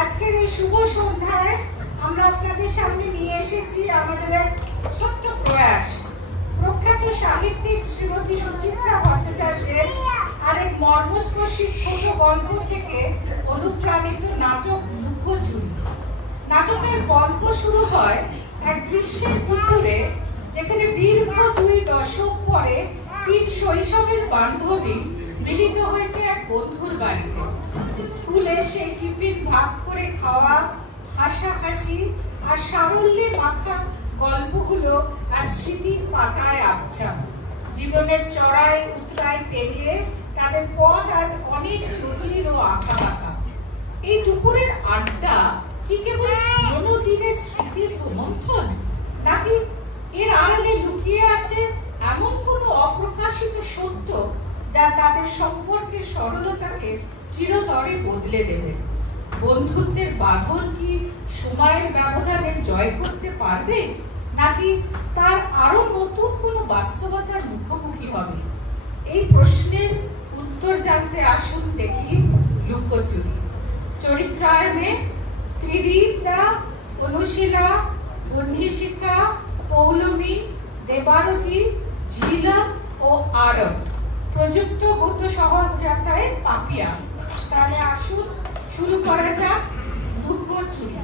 আজকের এই শুভ সন্ধ্যায় আমরা আপনাদের সামনে নিয়ে এসেছি আমাদের এক ছোট্ট প্রয়াস। প্রখ্যাত সাহিত্যিক শ্রীমতী সুচিত্রা ভট্টাচার্যের আরেক মর্মস্পর্শী ছোট গল্প থেকে অনুপ্রাণিত নাটক লুকোচুরি। নাটকের গল্প শুরু হয় এক গ্রীষ্মের দুপুরে, যেখানে দীর্ঘ 2 দশক পরে 3 শৈশবের বান্ধবী মিলিত হয়েছে এক বন্ধুর বাড়িতে। স্কুলে সেই টিফিন ভাগ করে খাওয়া, হাসাহাসি আর সারল্যে মাখা গল্পগুলো আর স্মৃতির পাতায় আবছা। জীবনের চড়াই উতরাই পেরিয়ে তাদের পথ আজ অনেক জটিল ও আঁকা বাঁকা। এই দুপুরের আড্ডা কি কেবল পুরোনো দিনের স্মৃতির রোমন্থন, নাকি এর আড়ালে লুকিয়ে আছে এমন কোনো অপ্রকাশিত সত্য যা তাদের সম্পর্কের সরলতাকে চিরতরে বদলে দেবে? বন্ধুত্বের বাঁধন কি সময়ের ব্যবধানে জয় করতে পারবে, নাকি তার আরো নতুন কোনো বাস্তবতার মুখোমুখি হবে? এই প্রশ্নের উত্তর জানতে আসুন দেখি লুকোচুরি। চরিত্রায়নে ত্রিদীপ দা, অনুশীলা, বন্ধিশিখা, পৌলমী, দেবারতী, ঝিলক ও আরব। প্রযুক্ত গত সহযোগিতায় পাপিয়া। তাহলে আসুন শুরু করা যাক লুকোচুরি।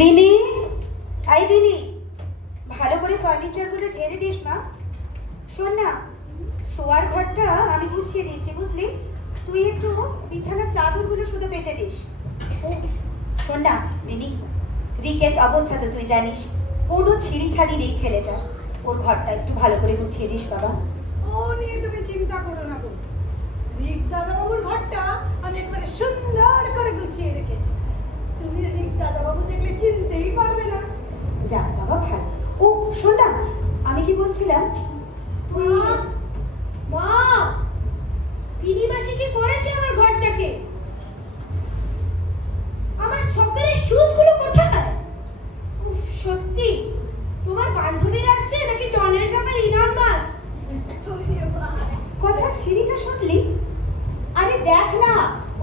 বিনি, আই বিনি, ভালো করে ফার্নিচারগুলো ঝেড়ে দিস মা। শোন না, শোয়ার ঘরটা আমি গুছিয়ে দিয়েছি বুঝলি, তুই একটু বিছানার চাদরগুলো শুধু পেতে দিস। শোন না বিনি, রিকেট অবস্থা তো তুই জানিস, কোনো ছিঁড়ি ছাড়ি নেই ছেলেটার। ওর ঘরটা একটু ভালো করে গুছিয়ে দিস বাবা। ও নিয়ে তুমি চিন্তা করো না গো, রিক দাদাবাবুর ঘরটা আমি একবারে সুন্দর করে গুছিয়ে রেখেছি। তুমি রিক দাদাবাবু দেখলে চিনতেই পারবে না। যাক বাবা ভালো। ও শোন না, আমি কি বলছিলাম, মা, বিনি মাসি কি করেছে আমার ঘরটাকে? আমার সকালের শুজগুলো কোথায়? উফ, সত্যি তোমার বান্ধবীরা আসছে নাকি ডোনাল্ড ট্রাম্পের ইলন মাস্ক? কথা ছিঁড়িটা শুনলি? আরে দেখ না,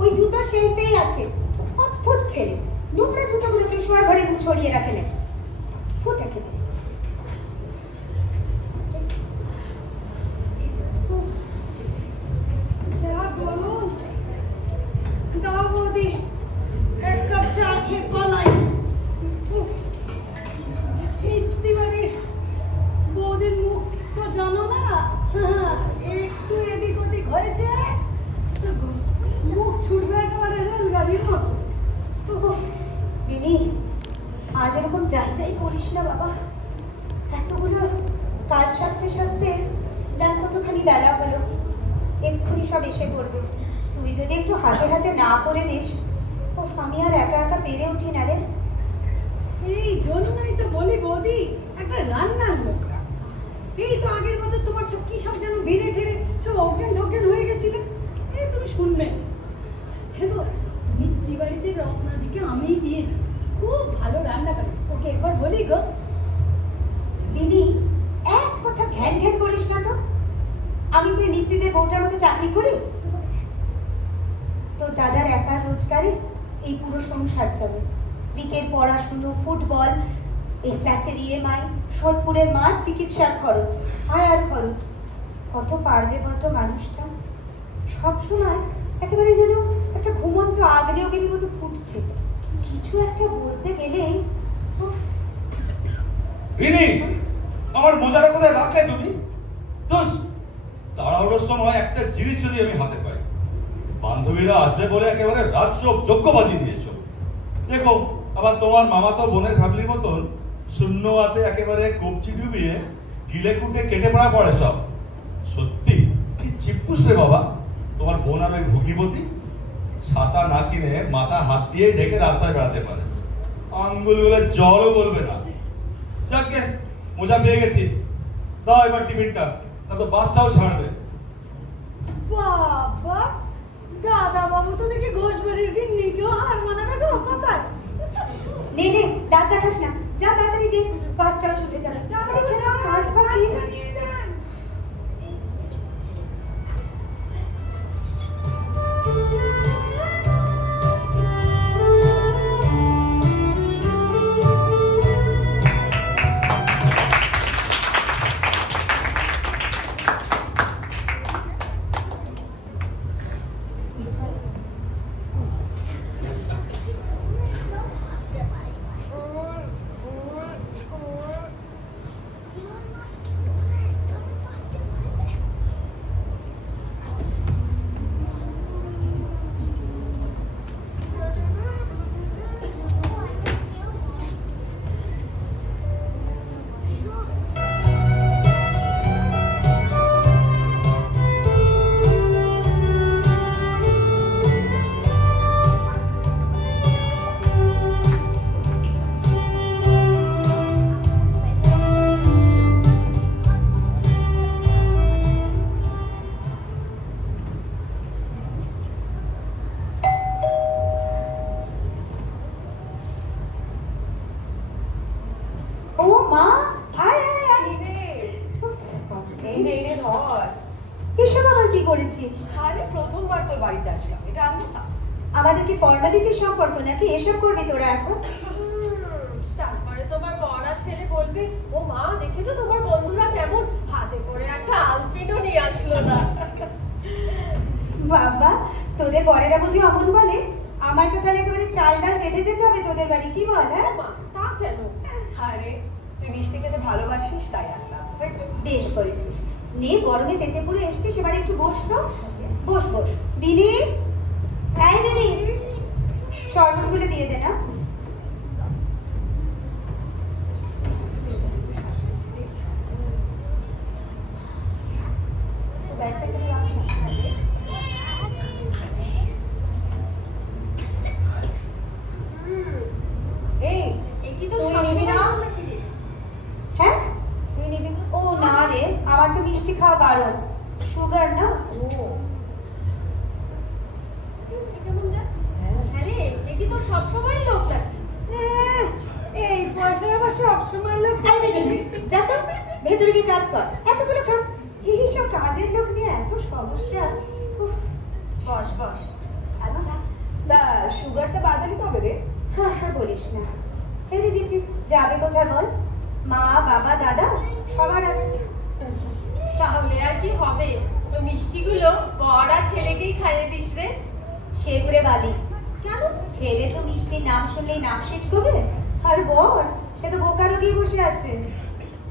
ওই জুতো শেলফেই আছে। অদ্ভুত ছেলে, নোংরা জুতোগুলোকে শোয়ার ঘরে ছড়িয়ে রাখে না। অদ্ভুত একেবারে। যা গরম, দাও বৌদি এক কাপ চা খেয়ে পালাই। মিত্তি বাড়ির বৌদির মুখ তো জানো না, একটু এদিক ওদিক হয়েছে তো মুখ ছুটবে একেবারে রেলগাড়ির মতো। বিনি, আজ এরকম যাই যাই করিস না বাবা। এতগুলো কাজ সারতে সারতে দেখ কতখানি বেলা হলো। এক্ষুনি সব এসে পড়বে। তুই যদি একটু হাতে হাতে না করে দিস, ও আমি আর একা একা পেরে উঠি না রে। এই জন্যই তো বলি বৌদি একটা রান্নার লোকরা। এই তো আগের বছর তোমার সব কি সব যেন বেড়ে ঠেড়ে সব অজ্ঞান ঢজ্ঞান হয়ে গেছিলে। এই তুমি শুনবে হ্যাঁ গো, মিত্তি বাড়িতে রত্নাদিকে আমিই দিয়েছি, খুব ভালো রান্না করে। ওকে একবার বলি গো। বিনি, এক কথা ঘ্যান ঘ্যান করিস না তো। আমি তুই নিত্যদের বউটার মতো চাকরি করি? তোর দাদার একার রোজগারে এই পুরো সংসার চলে। রিকের পড়াশুনো, ফুটবল, এই ফ্ল্যাটের ইএমআই, সোদপুরের মার চিকিৎসার খরচ, আয়ার খরচ। কত পারবে বলতো মানুষটা? সব সময় একেবারে যেন একটা ঘুমন্ত আগ্নেয়গিরির মতো ফুটছে। কিছু একটা বলতে গেলেই রিনি, আমার মোজাটা কোথায় রাখলে তুমি? দোষ, তাড়াহুড়োর সময় একটা জিনিস যদি আমি হাতে পাই। বান্ধবীরা আসবে বলে একেবারে রাজসব যজ্ঞ বাজিয়ে দিয়েছো। দেখো, আবার তোমার মামা তো বোনের ফ্যামিলির মতন শূন্য হাতে একেবারে কবজি ডুবিয়ে গিলে কুটে কেটে পড়া পড়ে সব। সত্যি কি চিপ্পুস রে বাবা তোমার বোন। আর ওই ভগ্নিপতি ছাতা না কিনে মাথা হাত দিয়ে ঢেকে রাস্তায় বেড়াতে পারে, আঙ্গুলগুলো জলও বলবে না। যাকে মোজা পেয়ে গেছি, দাও এবার টিফিনটা, না তো বাসটাও ছাড়বে। বাবা, দাদাবাবু তো দেখি ঘোষ বাড়ির গিন্নিকেও হার মানাবে গো কোথায়। নে নে, দাঁত দেখাস না, যা তাড়াতাড়ি দে, বাসটাও ছুটে যাবে। কাজ বাকি। আমাদের কি ফর্মালিটি সম্পর্ক নাকি এসব করবি তোরা এখন? তারপরে তোমার বড় ছেলে বলবে, ও মা দেখেছো তোমার বন্ধুরা কেমন হাতে করে একটা আলপিনো নিয়ে আসলো না। বাবা, তোদের বড়েরা বুঝি অমন বলে? আমার তো তাহলে একেবারে চাল ডাল বেঁধে যেতে হবে তোদের বাড়ি, কি বল? হ্যাঁ মা, তা কেন? আরে তুই মিষ্টি খেতে ভালোবাসিস তাই আনলাম। বেশ করেছিস। নে, গরমে তেতে পুরো এসছিস, এবার একটু বস তো। বস বস। বিনি, হ্যাঁ বিনি, শরবতগুলো দিয়ে দে না। খাওয়া বারণ, সুগার না। ও কেমন দেখ? হ্যাঁ রে, এ কি তোর সবসময় লোক লাগে? এই পয়সা আবার সবসময় লোক এই বেটি, যা তো ভেতরে গিয়ে কাজ কর। এতগুলো কাজ, এইসব কাজের লোক নিয়ে এত সমস্যা। উফ, বস বস। আচ্ছা, দা সুগারটা বাদালি কবে রে? হ্যাঁ বলিস না, হেরিডিটি যাবে কোথায় বল? মা বাবা দাদা সবার আছে। তাহলে আর কি হবে, ওই মিষ্টিগুলো বর আর ছেলেকেই খাইয়ে দিস রে। সে করে বালি, কেন? ছেলে তো মিষ্টির নাম শুনলেই নাম সেট করবে, আর বর সে তো বোকারও গিয়ে বসে আছে।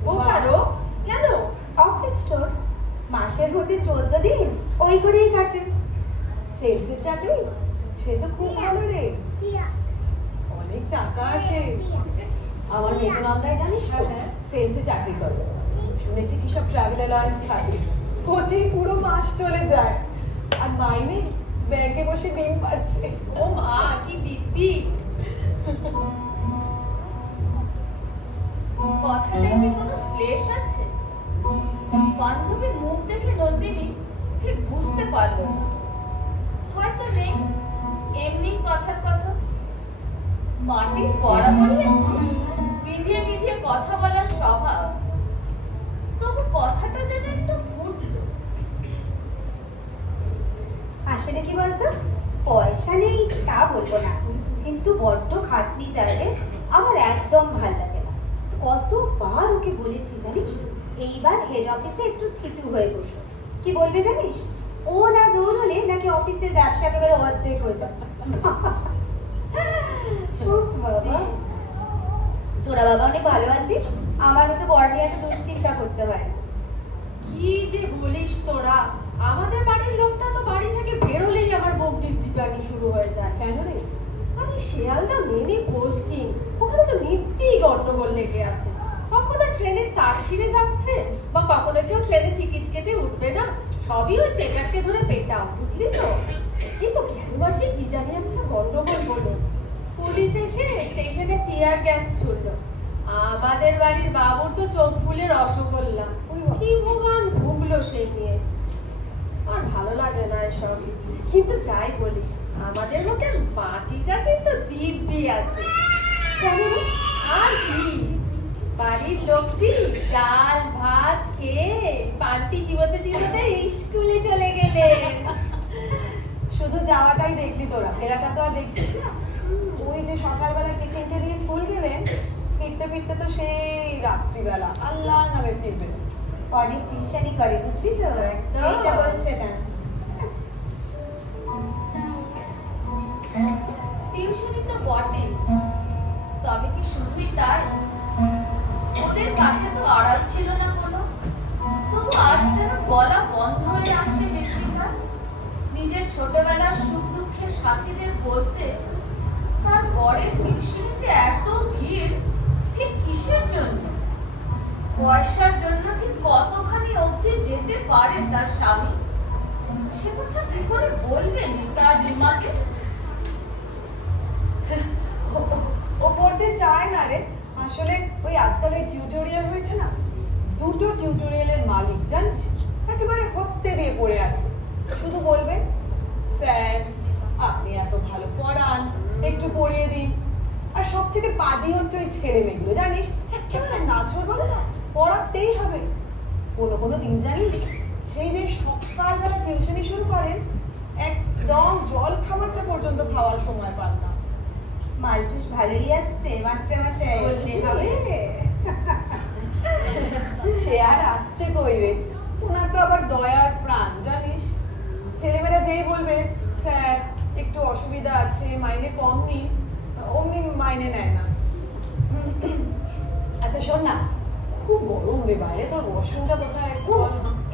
ও কারো কেন? অফিস স্টোর, মাসের মধ্যে 14 দিন ওই করেই কাটে। সেলসের চাকরি, সে তো খুব ভালো রে, অনেক টাকা আসে। আমার মেজো নন্দাই জানিস তো সেলসে চাকরি করে, শুনেছি কি সব ট্রাভেল অ্যালায়েন্স থাকে, ওতেই পুরো মাস চলে যায়, আর মাইনে ব্যাংকে বসে ডিম পাচ্ছে। ও মা, কি দিব্যি। কথাটায় কি কোনো শ্লেষ আছে? বান্ধবীর মুখ দেখে নন্দিনী ঠিক বুঝতে পারলো না, হয়তো নেই, এমনি কথার কথা। মাটির বরাবরই একটু বিধিয়ে বিধিয়ে কথা বলার স্বভাব, তবু কথাটা যেন একটু ফুটলো। আসলে কি বলতো, পয়সা নেই তা বলবো না, কিন্তু বড্ড খাটনি চাইলে আমার একদম ভাল লাগে না। কতবার ওকে বলেছি জানিস, এইবার হেড অফিসে একটু থিতু হয়ে বসো। কি বলবে জানিস, ও না দৌড় হলে নাকি অফিসের ব্যবসা একেবারে অর্ধেক হয়ে যাবে। উফ বাবা, তোরা বাবা অনেক ভালো আছিস, আমার মতো বর নিয়ে এত দুশ্চিন্তা করতে হয় না। কি যে বলিস তোরা, আমাদের বাড়ির লোকটা তো বাড়ি থেকে বেরোলেই আমার বুক টিপটিপানি শুরু হয়ে যায়। কেন রে? আরে শিয়ালদা মেনে পোস্টিং, ওখানে তো নিত্যই গন্ডগোল লেগে আছে। কখনো ট্রেনের তার ছিঁড়ে যাচ্ছে, বা কখনো কেউ ট্রেনে টিকিট কেটে উঠবে না, সবই ওই চেকারকে ধরে পেটাও, বুঝলি তো? কিন্তু গেল মাসে কি জানি একটা গন্ডগোল হলো, পুলিশ এসে স্টেশনে টিয়ার গ্যাস ছুড়লো। আমাদের বাড়ির বাবুর তো চোখ ফুলে রসগোল্লা, কি ভোগান ভুগলো সেই নিয়ে। আর ভালো লাগে না এসব, কিন্তু যাই বলিস আমাদের মধ্যে মাটিটা কিন্তু দিব্যি আছে। আর কি, বাড়ির লোকটি ডাল ভাত খেয়ে পান্টি চিবোতে চিবোতে স্কুলে চলে গেলে। শুধু যাওয়াটাই দেখলি তোরা, ফেরাটা তো আর দেখছিস না। ওই যে সকালবেলা টিফিনটা নিয়ে স্কুল গেলেন, ফিরতে ফিরতে তো সেই রাত্রিবেলা, আল্লাহর নামে ফিরবেন। অনেক টিউশনই করে, বুঝলি তো, সেইটা বলছে না। টিউশনি তো বটে, তবে কি শুধুই তাই? ওদের কাছে তো আড়াল ছিল না কোনো, তবু আজ কেন গলা বন্ধ হয়ে আসছে বিকৃতার? নিজের ছোটবেলার সুখ দুঃখের সাথীদের বলতে তার বরের টিউশনিতে এত ভিড় ঠিক কিসের জন্য? পয়সার জন্য কি কতখানি অবধি যেতে পারে তার স্বামী? সে কথা কি করে বলবেন তার রিমাকে? ও পড়তে চায় না রে, আসলে ওই আজকাল এই টিউটোরিয়াল হয়েছে না, দুটো টিউটোরিয়ালের মালিক জানিস, একেবারে হত্যে দিয়ে পড়ে আছে। শুধু বলবে স্যার আপনি এত ভালো পড়ান, একটু পড়িয়ে দিন। আর সব থেকে বাজি হচ্ছে ওই ছেলে মেয়েগুলো জানিস, একেবারে নাচর বলে না, পড়াতেই হবে। কোনো কোনো দিন জানিস, সেই যে সকালবেলা টিউশনি শুরু করেন, একদম জল খাবারটা পর্যন্ত খাওয়ার সময় পান না। মালটুস ভালোই আসছে মাস্টার মশাই, বললে হবে। সে আর আসছে কই রে, ওনার তো আবার দয়ার প্রাণ জানিস। ছেলেমেয়েরা যেই বলবে স্যার একটু অসুবিধা আছে, মাইনে কম নিন, অমনি মাইনে নেয় না। আচ্ছা শোন না, খুব গরম রে বাইরে, তোর ওয়াশরুমটা কোথায়? ও,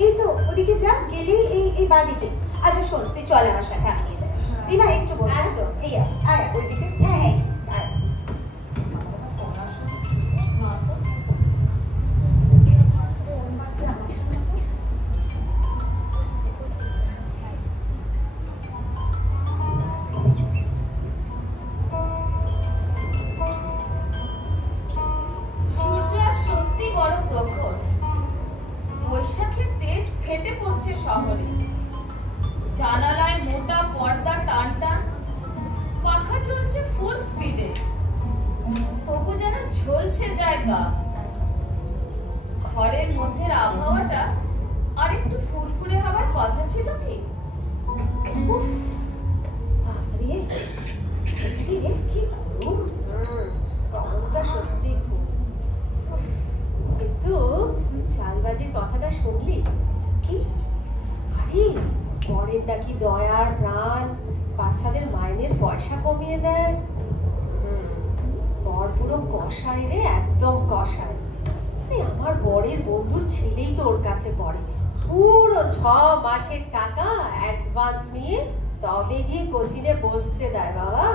এই তো ওদিকে যা, গেলেই এই বাদিকে। আচ্ছা শোন, তুই চল আমার সাথে, আমি নিয়ে যাচ্ছি। রিমা একটু বল, একদম এই আসছি, আয় ওইদিকে? হ্যাঁ হ্যাঁ আয়। সূর্য আজ সত্যি বড় প্রখর। বৈশাখের তেজ ফেটে পড়ছে শহরে। জানালায় মোটা পর্দা টান টান, পাখা চলছে ফুল স্পিডে, তবু যেন ঝলসে যায় গা। ঘরের মধ্যের আবহাওয়াটা আরেকটু ফুরফুরে হওয়ার কথা ছিল কি? উফ, বাপরে, সত্যি রে, কি গরম। গরমটা সত্যি খুব। কিন্তু চালবাজির কথাটা শুনলি কি? আরে বরের নাকি দয়ার প্রাণ, বাচ্চাদের মাইনের পয়সা কমিয়ে দেয়। বর পুরো কষাই রে, একদম কষাই। আমার বরের বন্ধুর ছেলেই তো ওর কাছে পড়ে, পুরো 6 মাসের টাকা অ্যাডভান্স নিয়ে তবে গিয়ে কোচিনে বসতে দেয় বাবা।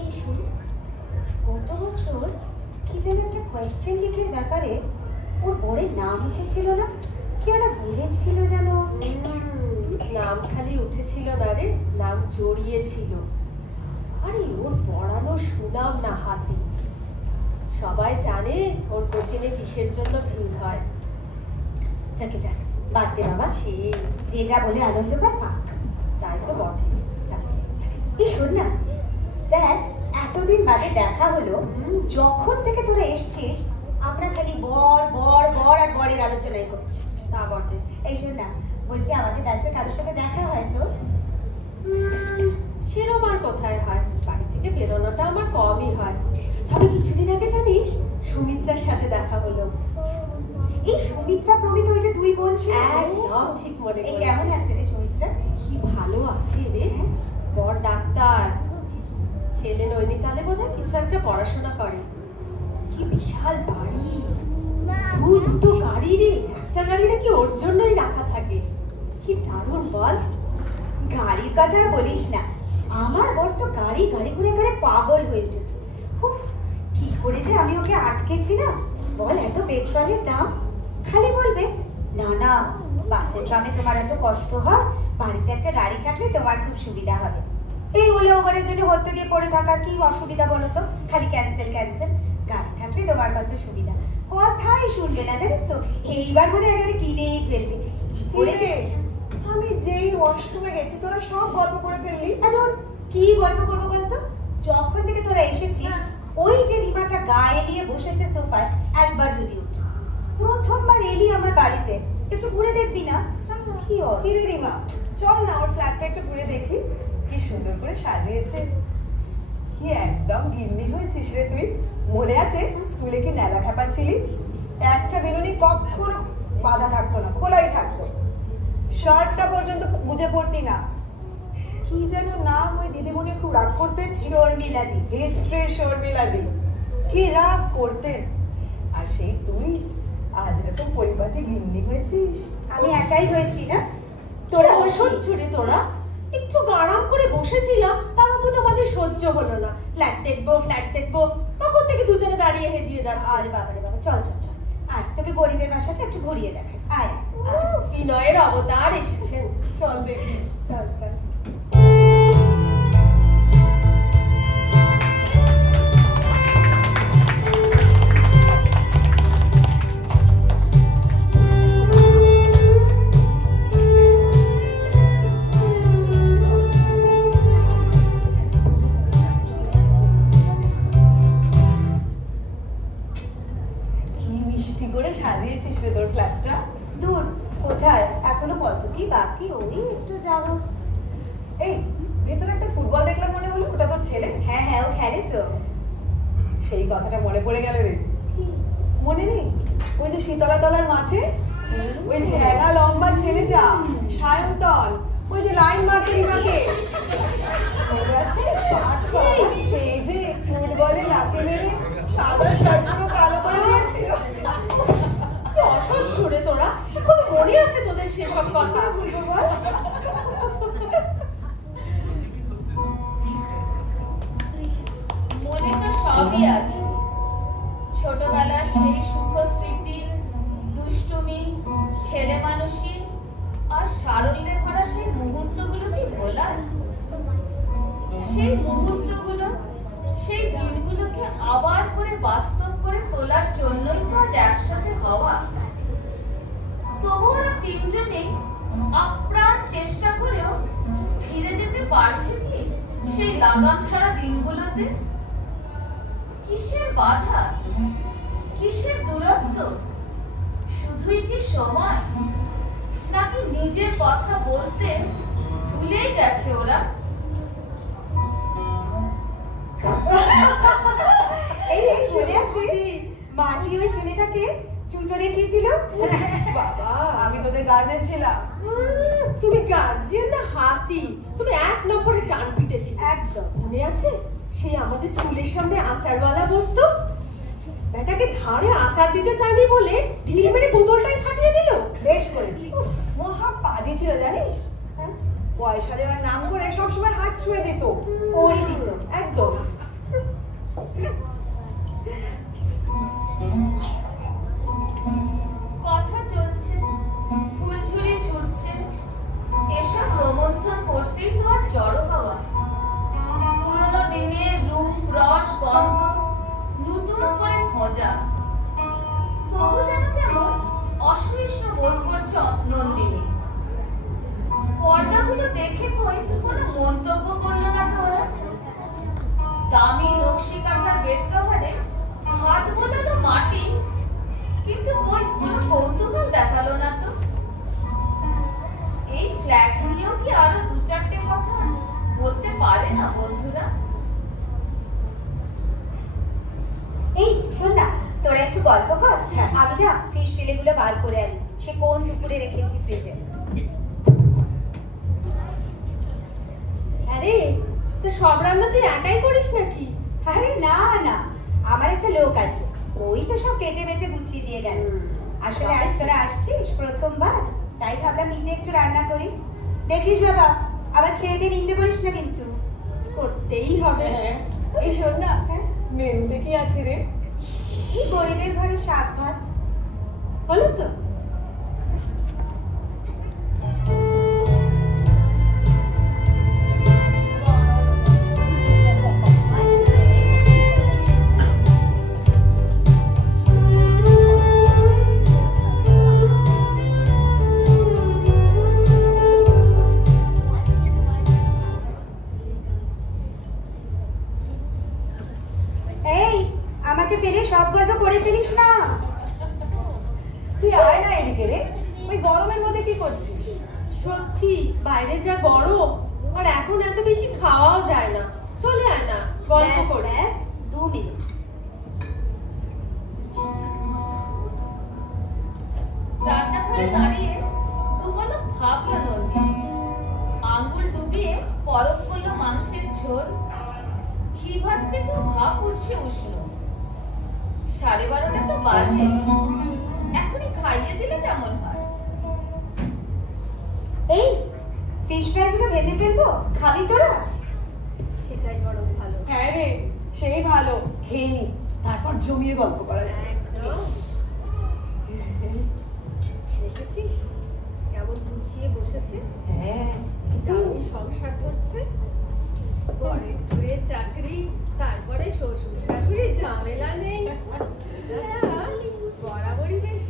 এই শুন, গত বছর কি যেন একটা কোয়েশ্চেন লিখের ব্যাপারে ওর বরের নাম উঠেছিল না? কি ওরা বলেছিল যেন? নাম খালি উঠেছিল না রে, নাম জড়িয়েছিল। আরে ওর পড়ানো সুনাম না হাতে। সবাই জানে ওর কোচিনে কিসের জন্য ভিড় হয়। যাকে যাক, বাদ দে বাবা, সে যে যা বলে আনন্দ পায় পাক। তাই তো বটে। এই শোন না, দেখ এতদিন বাদে দেখা হলো, যখন থেকে তোরা এসছিস আমরা খালি বর বর বর আর বরের আলোচনাই করছি। তা বটে। এই শোন না, বলছি আমাদের ব্যাচে কারোর সাথে দেখা হয় তো? সেরকম আর কোথায় হয়, বাড়ি থেকে বেরোনোটা আমার কমই হয়। তবে কিছুদিন আগে জানিস সুমিত্রার সাথে দেখা হলো। এই সুমিত্রা প্রমিত, ওই যে 2 বোন ছিল। একদম ঠিক মনে এই করেছিস। কেমন আছে রে সুমিত্রা? কি ভালো আছে রে, বড় ডাক্তার, ছেলে নৈনিতালে বোধহয় কিছু একটা পড়াশোনা করে। কি বিশাল বাড়ি, দুটো গাড়ি রে, একটা গাড়ি নাকি ওর জন্যই রাখা থাকে। কি দারুণ বল। গাড়ির কথা আর বলিস না, আমার বর তো গাড়ি গাড়ি করে করে পাগল হয়ে উঠেছে। উফ, কি করে যে আমি ওকে আটকেছি না বল। এত পেট্রোলের দাম, খালি বলবে না না বাসে ট্রামে তোমার এত কষ্ট হয়, বাড়িতে একটা গাড়ি থাকলে তোমার খুব সুবিধা হবে। এই হলে ওভারের জন্য হতে দিয়ে পড়ে থাকা কি অসুবিধা বলো তো? খালি ক্যান্সেল ক্যান্সেল, গাড়ি থাকলে তোমার কত সুবিধা। কথাই শুনবে না জানিস তো, এইবার মনে এখানে কিনেই ফেলবে। কি করে আমি যেই ওয়াশরুমে গেছি তোরা সব গল্প করে ফেললি। এখন কি গল্প করবো বলতো? যখন থেকে তোরা এসেছিস ওই যে রিমাটা গা এলিয়ে বসেছে সোফায়, একবার যদি উঠ। প্রথমবার এলি আমার বাড়িতে, একটু ঘুরে দেখবি না? কি কিরে রিমা, চল না ওর ফ্ল্যাটটা একটু ঘুরে দেখি। কি সুন্দর করে সাজিয়েছে। কি একদম গিন্নি হয়েছিস রে তুই। মনে আছে স্কুলে কি নেলা খেপা ছিলি? একটা বেলুনি কখনো বাঁধা থাকতো না, খোলাই থাকতো। শার্টটা পর্যন্ত বুঝে পড়তি না। কি যেন নাম ওই দিদিমণির, খুব রাগ করতেন। শর্মিলাদি। হিস্ট্রির শর্মিলাদি। কি রাগ করতেন। আর সেই তুই আজ এরকম পরিপাটি গিন্নি হয়েছিস। আমি একাই হয়েছি না? তোরা অসহ্য রে তোরা। একটু আরাম করে বসেছিলাম, তা বাবু তোমাদের সহ্য হলো না। ফ্ল্যাট দেখবো ফ্ল্যাট দেখবো, তখন থেকে দুজনে দাঁড়িয়ে হেজিয়ে যাচ্ছে। আরে বাবা রে বাবা, চল চল চল, আর তোকে গরিবের বাসাটা একটু ঘুরিয়ে দেখে। আয় বিনয়ের অবতার এসেছেন। চল দেখি। চল চল। সাজিয়েছিস রে তোর ফ্ল্যাটটা। দূর কোথায়, এখনো কত কি বাকি, ওই একটু যাবো। এই ভেতরে একটা ফুটবল দেখলাম মনে হলো, ওটা তোর ছেলে? হ্যাঁ হ্যাঁ, ও খেলে তো। সেই কথাটা মনে পড়ে গেল রে। মনে নেই ওই যে শীতলা তলার মাঠে ওই ঢেঙা লম্বা ছেলেটা সায়ন্তন, ওই যে লাইন মারতে রিমাকে, সেই যে ফুটবলে লাথি মেরে সাদা শার্ট পুরো কালো করে দিয়েছিল। অসহ্য রে তোরা। এখন মনে আছে তোদের সেসব কথা? মনে তো সবই আছে। ছোটবেলার সেই সুখ স্মৃতির, দুষ্টুমি, ছেলে মানুষই আর সারল্যে ভরা সেই মুহূর্তগুলো কি ভোলা? সেই মুহূর্তগুলো, সেই দিনগুলোকে আবার করে বাস্তব করে তোলার জন্যই তো আজ একসাথে হওয়া। তিনজনেই আপ্রাণ চেষ্টা করেও ফিরে যেতে পারছে কি সেই লাগাম ছাড়া দিনগুলোতে? কিসের বাধা, কিসের দূরত্ব? শুধুই কি সময়, নাকি নিজের কথা বলতে ভুলেই গেছে ওরা? এই মনে আছে মাটি ওই ছেলেটাকে জুতো দেখিয়েছিল? বাবা, আমি তোদের গার্জেন ছিলাম। তুমি গার্জিয়ান না হাতি? তুমি এক নম্বরে গান পিটেছি। একদম। মনে আছে সেই আমাদের স্কুলের সামনে আচারওয়ালা বসতো? বেটাকে ধারে আচার দিতে চাইনি বলে ঢিল মেরে বোতলটাই ফাটিয়ে দিল। বেশ করেছি। মহা পাজি ছিল জানিস? হ্যাঁ? পয়সা দেওয়ার নাম করে সবসময় হাত ছুঁয়ে দিত। ওই দিত একদম। কথা চলছে, ফুলঝুরি ছুটছে, এসব রোমন্থন করতেই তো আর জড়ো হওয়া। পুরোনো দিনের রূপ, রস, গন্ধ নতুন করে খোঁজা। তবু যেন কেমন অসহিষ্ণু বোধ করছে নন্দিনী। পর্দাগুলো দেখে কই কোনো মন্তব্য করলো না তো ওরা। দামি নকশি কাঁথার বেড কভারে হাত বোলালো মাটি, কিন্তু কই কোনো কৌতূহল দেখালো না তো। এই ফ্ল্যাট নিয়েও কি আরো দু চারটে কথা বলতে পারে না বন্ধুরা? এই শোন না, তোরা একটু গল্প কর। আমি না ফিশ ফিলেগুলো বার করে আনি, সে কোন দুপুরে রেখেছি ফ্রিজে। আরে তো সব রান্না তুই একাই করিস নাকি? আরে না না, আমার একটা লোক আছে, ওই তো সব কেটে বেটে গুছিয়ে দিয়ে গেল। আসলে আজ তোরা আসছিস প্রথমবার, তাই ভাবলাম নিজে একটু রান্না করি। দেখিস বাবা, আবার খেয়ে দিয়ে নিতে পারিস না কিন্তু। করতেই হবে। এই শোন না, হ্যাঁ? মেনুতে কি আছে রে? এই গরিবের ঘরে শাক ভাত। হলো তো? এই আমাকে ফেলে সব গল্প করে ফেলিস না। তুই আয় না এদিকে রে, ওই গরমের মধ্যে কি করছিস? সত্যি বাইরে যা গরম, আর এখন এত বেশি খাওয়াও যায় না। চলে আয় না, গল্প ব্যাস, করে। ব্যাস 2 মিনিট। রান্নাঘরে দাঁড়িয়ে দুপলক ভাবলো নন্দিনী। আঙ্গুল ডুবিয়ে পরক করলো মাংসের ঝোল। ঘি ভাত থেকেও ভাপ উঠছে উষ্ণ। 12:30 তো বাজে, এখনই খাইয়ে দিলে কেমন হয়? এই ফিশ ফ্রাইগুলো ভেজে ফেলবো, খাবি তোরা? সেটাই বরং ভালো। হ্যাঁ রে, সেই ভালো। খেয়ে নি, তারপর জমিয়ে গল্প করা যাবে। একদম। দেখেছিস কেমন গুছিয়ে বসেছে? হ্যাঁ, দারুণ সংসার করছে। পরের ঘুরে চাকরি, তারপরে শ্বশুর শাশুড়ি ঝামেলা নেই। বরাবরই বেশ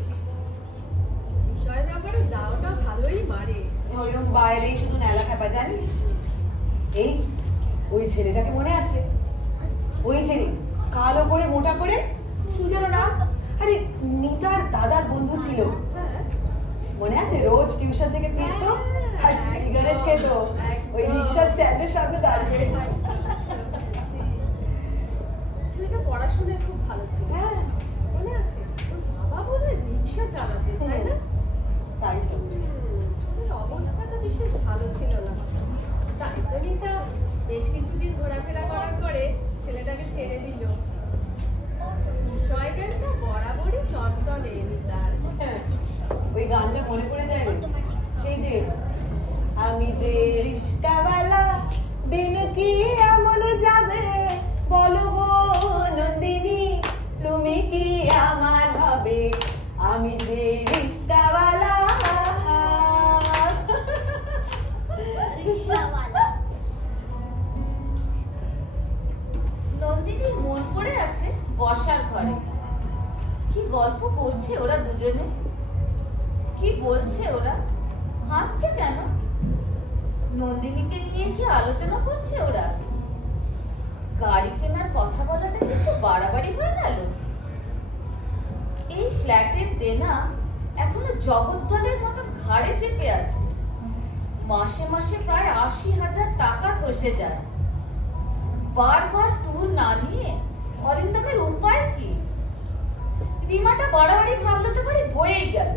বিষয় ব্যাপারে দাওটা ভালোই মারে। ওইরকম বাইরেই শুধু নেলা খাপা জানিস? এই ওই ছেলেটাকে মনে আছে? ওই ছেলে কালো করে মোটা করে, কি যেন নাম? আরে নিতার দাদার বন্ধু ছিল, হ্যাঁ, মনে আছে? রোজ টিউশন থেকে ফিরতো আর সিগারেট খেত ওই রিক্সা স্ট্যান্ডের সামনে দাঁড়িয়ে। ছেলেটা পড়াশোনায় খুব ভালো ছিল। হ্যাঁ, মনে আছে ওর বাবা বোধহয় রিক্সা চালাতেন, তাই না? তাই তো। ওদের অবস্থাটা বিশেষ ভালো ছিল না। তাই তো নিতা বেশ কিছুদিন ঘোরাফেরা করার পরে ছেলেটাকে ছেড়ে দিল। বিষয়টা বরাবরই টনটনে নিতার। হ্যাঁ, ওই গানটা মনে পড়ে যায় রে। সেই যে আমি যে রিস্কাওয়ালা, দিন কি এমন যাবে বলো গো নন্দিনী, তুমি কি আমার হবে? আমি যে রিস্কাওয়ালা। নন্দিনীর মন পড়ে আছে বসার ঘরে। কি গল্প করছে ওরা দুজনে, কি বলছে ওরা? হাসছে কেন? নন্দিনীকে নিয়ে কি আলোচনা করছে ওরা? গাড়ি কেনার কথা বলাটা কিন্তু বাড়াবাড়ি হয়ে গেল। এই ফ্ল্যাটের দেনা এখনো জগদ্দলের মতো ঘাড়ে চেপে আছে। মাসে মাসে প্রায় ৮০,০০০ টাকা খসে যায়। বারবার ট্যুর না নিয়ে অরিন্দমের উপায় কি? রিমাটা বাড়াবাড়ি ভাবলে তো বাড়ি বয়েই গেল।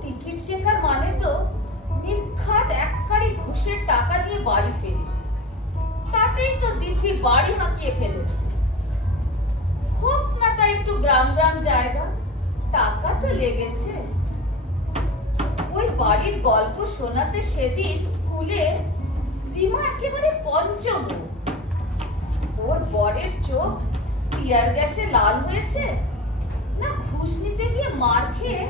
টিকিট চেকার মানে তো নির্ঘাত এককারি ঘুষের টাকা নিয়ে বাড়ি ফেরি। তাতেই তো দিব্যি বাড়ি হাঁকিয়ে ফেলেছে। হোক না তা একটু গ্রাম গ্রাম জায়গা, টাকা তো লেগেছে। ওই বাড়ির গল্প শোনাতে সেদিন স্কুলে রিমা একেবারে পঞ্চমুখ। ওর বরের চোখ টিয়ার গ্যাসে লাল হয়েছে না ঘুষ নিতে গিয়ে মার খেয়ে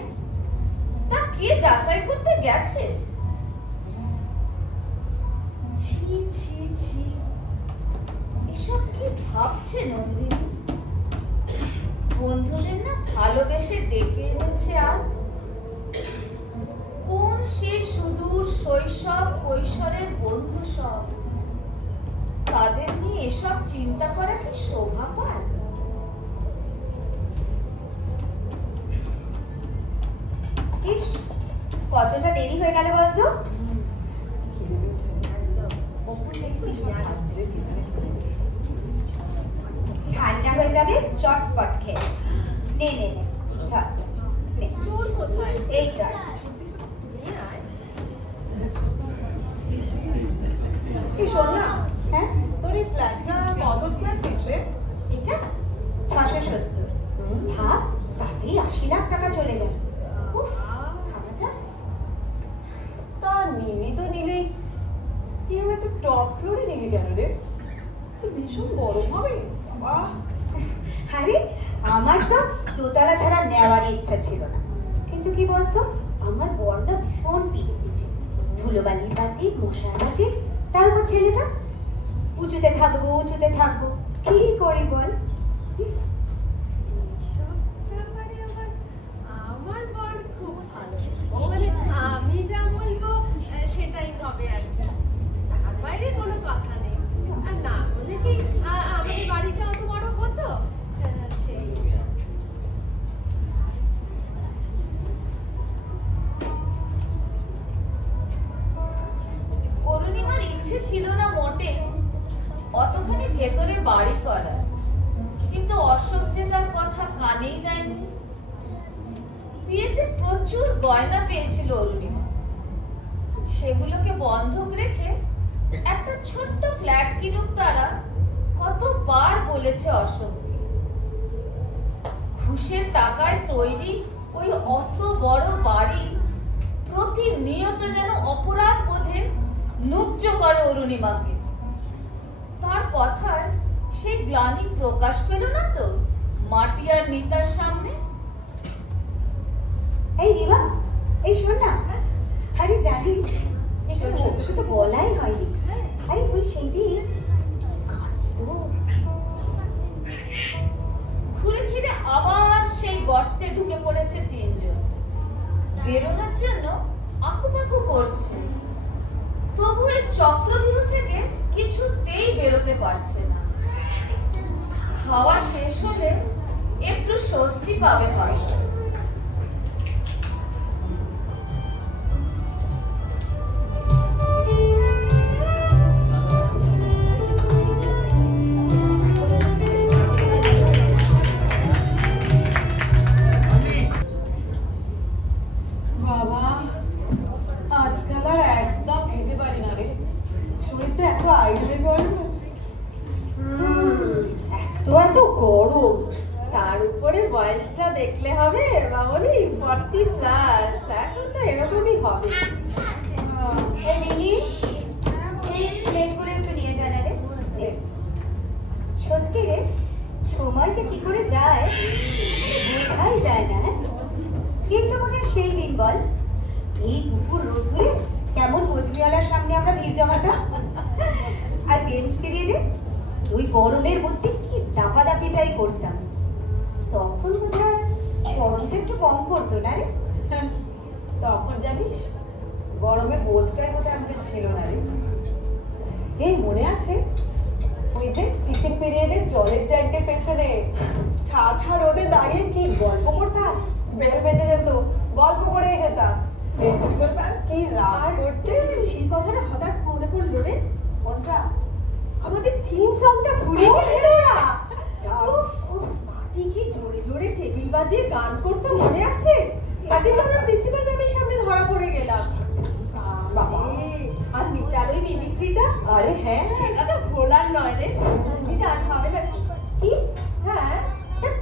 তা কে যাচাই করতে গেছে? ছি ছি ছি, এসব কি ভাবছে নন্দিনী? বন্ধুদের না ভালোবেসে ডেকে এনেছে আজ। কোন সে সুদূর শৈশব কৈশোরের বন্ধু সব, তাদের নিয়ে এসব চিন্তা করা কি শোভা পায়? ইস, কতটা দেরি হয়ে গেল বলতো? ঠান্ডা হয়ে যাবে চটপট খেয়ে। নে নে নে, ধর, নে। এই ধর। এই শোন না, হ্যাঁ, তোর এই ফ্ল্যাটটা কত স্কয়ার ফিট রে? এটা ৬৭০। ভাব, তাতেই ৮০ লাখ টাকা চলে গেল। উফ, ভাবা যায়? তা নিলি তো নিলেই, এরকম একটা টপ ফ্লোরে নিলি কেন রে? তো ভীষণ গরম হবে বাবা। আরে, আমার তো দোতলা ছাড়া নেওয়ার ইচ্ছা ছিল না, কিন্তু কি বলতো, আমার বরটা ভীষণ পিটে পিটে, ধুলোবালির বাতি, মশার বাতি, তার উপর ছেলেটা উঁচুতে থাকবো উঁচুতে থাকবো, কি করি বল? আমার বর খুব ভালো, মানে আমি যা বলবো সেটাই হবে আর কি, তার বাইরে কোনো কথা নেই। আর না বলে কি আমাদের বাড়িটা অত বড় হতো? সেই অরুণিমার ইচ্ছে ছিল না মোটে অতখানি ভেতরে বাড়ি করা, কিন্তু অশোক যে তার কথা কানেই দেয়নি। বিয়েতে প্রচুর গয়না পেয়েছিল অরুণিমা, সেগুলোকে বন্ধক রেখে একটা ছোট্ট ফ্ল্যাট কিনুক তারা কতবার বলেছে অশোককে। ঘুষের টাকায় তৈরি ওই অত বড় বাড়ি প্রতিনিয়ত যেন অপরাধ বোধের নুব্জ করে অরুণিমাকে। তার কথার সেই গ্লানি প্রকাশ পেল না তো মাটি আর নিতার সামনে। এই রিমা, এই শোন না, আরে জানি একটু মুখে তো বলাই হয়নি। আরে তুই সেই দিন ঘুরে ফিরে আবার সেই গর্তে ঢুকে পড়েছে তিনজন। বেরোনোর জন্য আকুপাকু করছে, তবু এই চক্রব্যূহ থেকে কিছুতেই বেরোতে পারছে না। খাওয়া শেষ হলে একটু স্বস্তি পাবে হয়তো। বাবা, আজকাল আর একদম খেতে পারি না রে, শরীরটা এত আইলে গরম। এত গরম, তার উপরে বয়সটা দেখলে হবে বাবলি, 40+, এখন তো এরকমই হবে। এই মিনি, এই প্লেটগুলো একটু নিয়ে যা না রে। সত্যি রে, সময় যে কি করে যায় বোঝাই যায় না। কিন্তু মনে হয় সেই দিন বল, এই দুপুর রোদ্দুরে কেমন কোচবিওয়ালার সামনে আমরা ভিড় জমাতাম, আর গেমস পিরিয়ডে ওই গরমের মধ্যে কি দাপাদাপিটাই করতাম। তখন বোধহয় গরমটা একটু কম পড়তো না রে? তখন জানিস গরমের বোধটাই বোধহয় আমাদের ছিল না রে। এই মনে আছে ওই যে টিফিন পিরিয়ডের জলের ট্যাঙ্কের পেছনে ঠাঠা রোদে দাঁড়িয়ে কি গল্প করতাম, বেল বেজে যেত গল্প করেই যেতাম। প্রিন্সিপাল ম্যাম কি রাগ করতে। সেই কথাটা হঠাৎ মনে পড়লো রে, কোনটা? আমাদের থিম সংটা ভুলে গেলে না। মাটি কি জোরে জোরে টেবিল বাজিয়ে গান করতে মনে আছে? সেদিন তো আমরা প্রিন্সিপাল ম্যামের সামনে ধরা পড়ে গেলাম। বাবা। আর নিতার ওই মিমিক্রিটা, আরে হ্যাঁ, সেটা তো ভোলার নয় রে। নিতা আজ হবে না কি? হ্যাঁ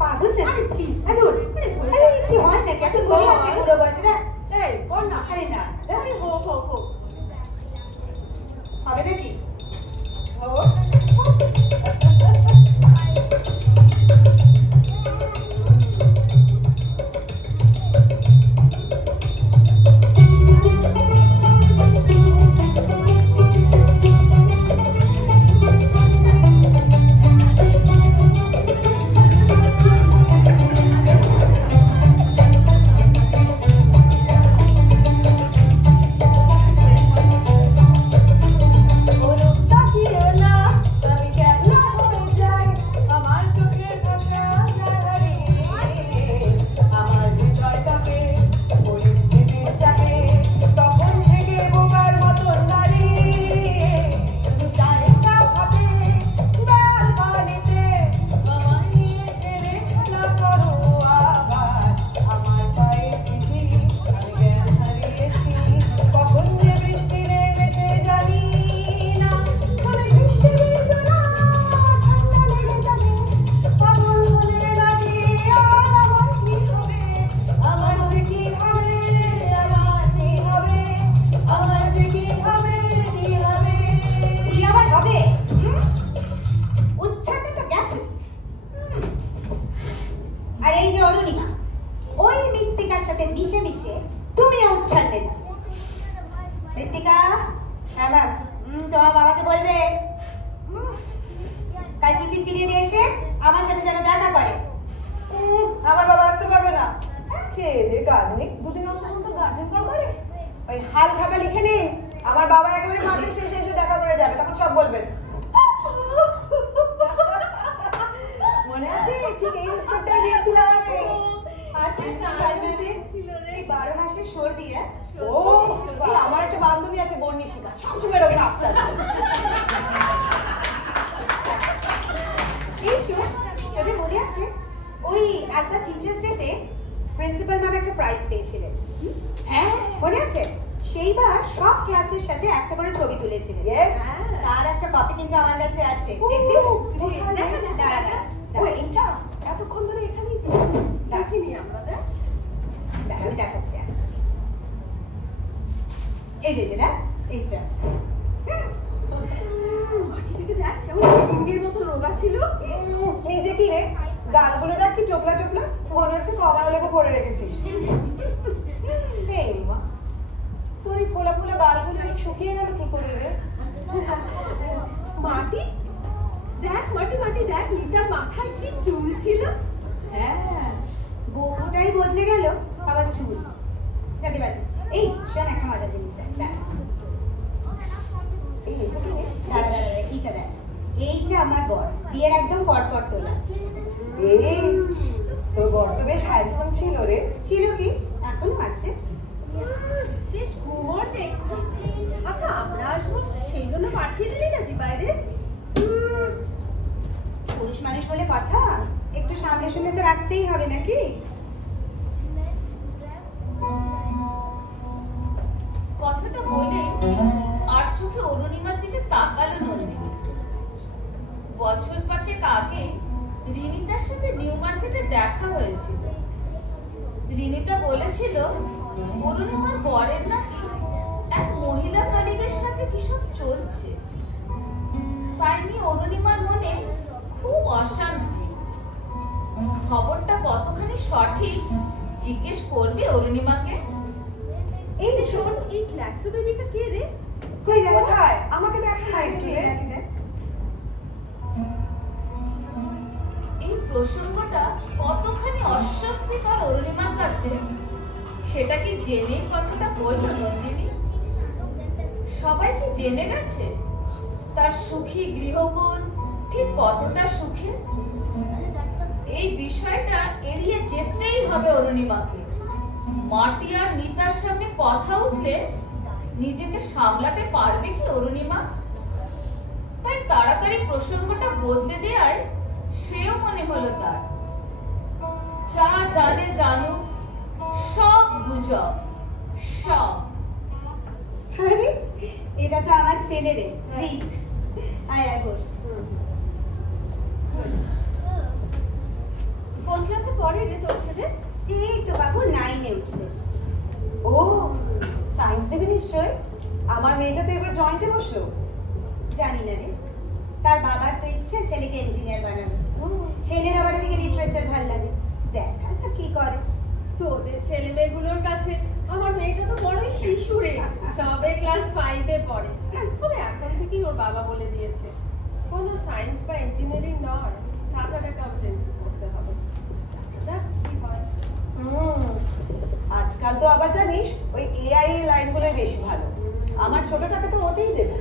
পাগল না প্লিজ কি হয় নাকি? এখন বলে আছে বুড়ো বয়সে না। এই বল না। আরে না আরে হো হো হো হবে নাকি? সেটা কি জেনেই কথাটা বলল নন্দিনী? সবাই কি জেনে গেছে তার সুখী গৃহকোণ ঠিক কতটা সুখে? এই বিষয়টা এড়িয়ে যেতেই হবে অরুণিমাকে। মাটি আর নিতার সামনে কথা উঠলে নিজেকে সামলাতে পারবে কি অরুণিমা? তাই তাড়াতাড়ি প্রসঙ্গটা বদলে দেওয়ার শ্রেয় মনে হলো তার। যা জানে জানুক, সব গুজব, সব। আরে এটা তো আমার ছেলে রে, রিক। আয় আয় বস। কোন ক্লাসে পড়ে রে তোর ছেলে? এই তো বাবু 9-এ উঠছে। ও সায়েন্স দেবে নিশ্চয়। আমার মেয়েটা তো এবার জয়েন্টে বসলো। জানি না রে, তার বাবার তো ইচ্ছে ছেলেকে ইঞ্জিনিয়ার বানানো। ছেলের আবার এদিকে লিটারেচার ভালো লাগে, দেখা যাক কি করে। তোদের ছেলে মেয়েগুলোর কাছে আমার মেয়েটা তো বড়ই শিশুরে, তবে ক্লাস 5-এ পড়ে। তবে এখন থেকেই ওর বাবা বলে দিয়েছে কোনো সায়েন্স বা ইঞ্জিনিয়ারিং নয়, চার্টার্ড অ্যাকাউন্টেন্সি করতে হবে। যাক কি হয়। আজকাল তো আবার জানিস ওই এআই এর লাইনগুলোই বেশি ভালো। আমার ছোটটাকে তো ওতেই দেবো।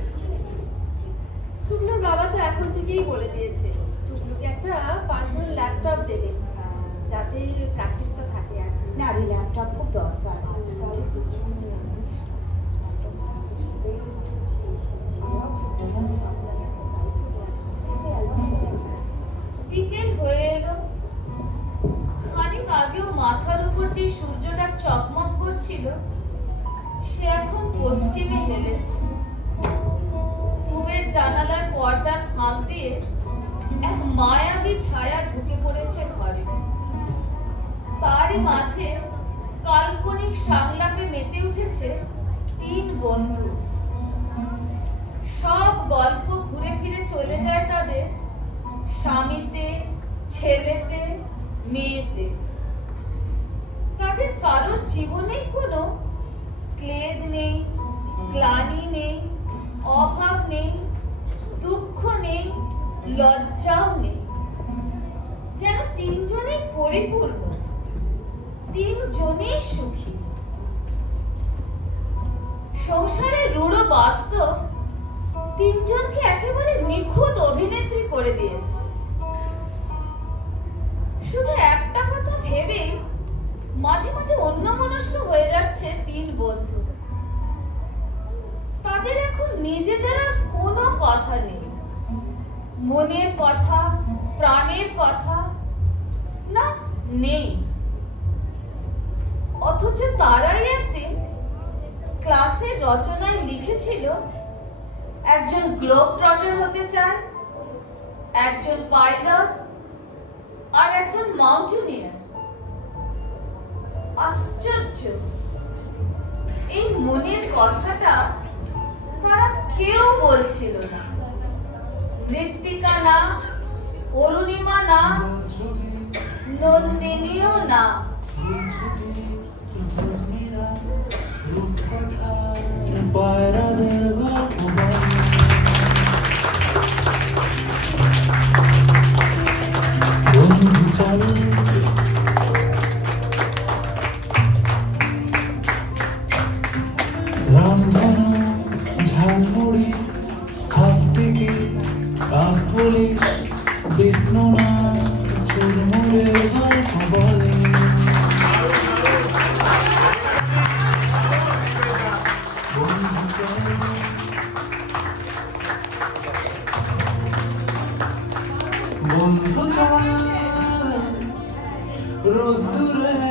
টুকলুর বাবা তো এখন থেকেই বলে দিয়েছে টুকলুকে একটা পার্সোনাল ল্যাপটপ দেবে, যাতে প্র্যাকটিসটা থাকে। আর না রে, ল্যাপটপ খুব দরকার আজকাল। বিকেল হয়ে এলো। খানিক আগেও মাথার উপর যে সূর্যটা চকমক করছিল সে এখন পশ্চিমে হেলেছে। পূবের জানালার পর্দার ফাঁক দিয়ে এক মায়াবী ছায়া ঢুকে পড়েছে ঘরে। তারই মাঝে কাল্পনিক সংলাপে মেতে উঠেছে 3 বন্ধু। সব গল্প ঘুরে ফিরে চলে যায় তাদের স্বামীতে, ছেলেতে, মেয়েতে। তাদের কারোর জীবনেই কোনো ক্লেদ নেই, গ্লানি নেই, অভাব নেই, দুঃখ নেই, লজ্জাও নেই। যেন 3 জনেই পরিপূর্ণ, 3 জনেই সুখী। সংসারের রূঢ় বাস্তব 3 জনকে একেবারে নিখুঁত অভিনেত্রী করে দিয়েছে। শুধু একটা কথা ভেবে মাঝে মাঝে অন্যমনস্ক হয়ে যাচ্ছে 3 বন্ধু। তাদের এখন নিজেদের আর কোনো কথা নেই, মনের কথা, প্রাণের কথা না নেই। অথচ তারাই একদিন ক্লাসের রচনায় লিখেছিল একজন গ্লোব ট্রটার হতে চায়, একজন পাইলট আর একজন মাউন্টেনিয়ার। আশ্চর্য, এই মনের কথাটা তারা কেউ বলছিল না। মৃত্তিকা না, অরুণিমা না, নন্দিনীও না। ঝালমুড়ি হাত থেকে কাঠপুরি বিষ্ণু না চুরমুড়ের গল্প বলে। বন্ধু রোদ্দুরে